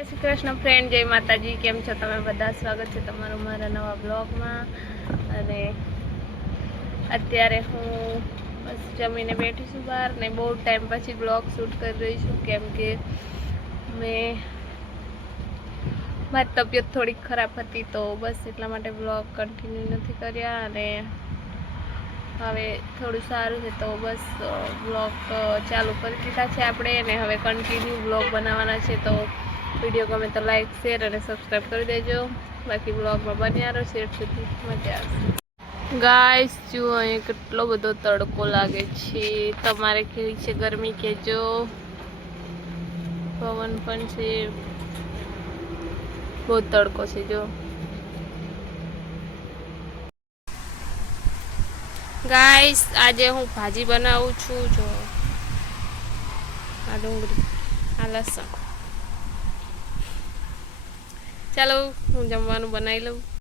જય શ્રી કૃષ્ણ ફ્રેન્ડ, જય માતાજી. કેમ છો તમે બધા? સ્વાગત છે તમારું મારા નવા બ્લોગમાં. અને અત્યારે હું બસ જમીને બેઠી છું બહાર ને બહુ ટાઈમ પછી બ્લોગ શૂટ કરી રહી છું, કેમ કે મારી તબિયત થોડીક ખરાબ હતી, તો બસ એટલા માટે બ્લોગ કન્ટિન્યુ નથી કર્યા. અને હવે થોડું સારું છે તો બસ બ્લોગ ચાલુ કરી દીધા છે આપણે, અને હવે કન્ટિન્યુ બ્લોગ બનાવવાના છે. તો વિડીયો ગમે તો લાઈક, શેર અને સબસ્ક્રાઈબ કરી દેજો. બાકી બ્લોગમાં બન્યા રહો, શેર સુધી મજા આવશે. ગાઈસ જુઓ, અહીં કેટલો બધો તડકો લાગે છે. તમારે કેવી છે ગરમી કહેજો. પવન પણ છે, બહુ તડકો છે જો. ગાઈસ આજે હું ભાજી બનાવું છું. જો આ ડુંગળી, આ લસણ. ચાલો હું જમવાનું બનાવી લઉં.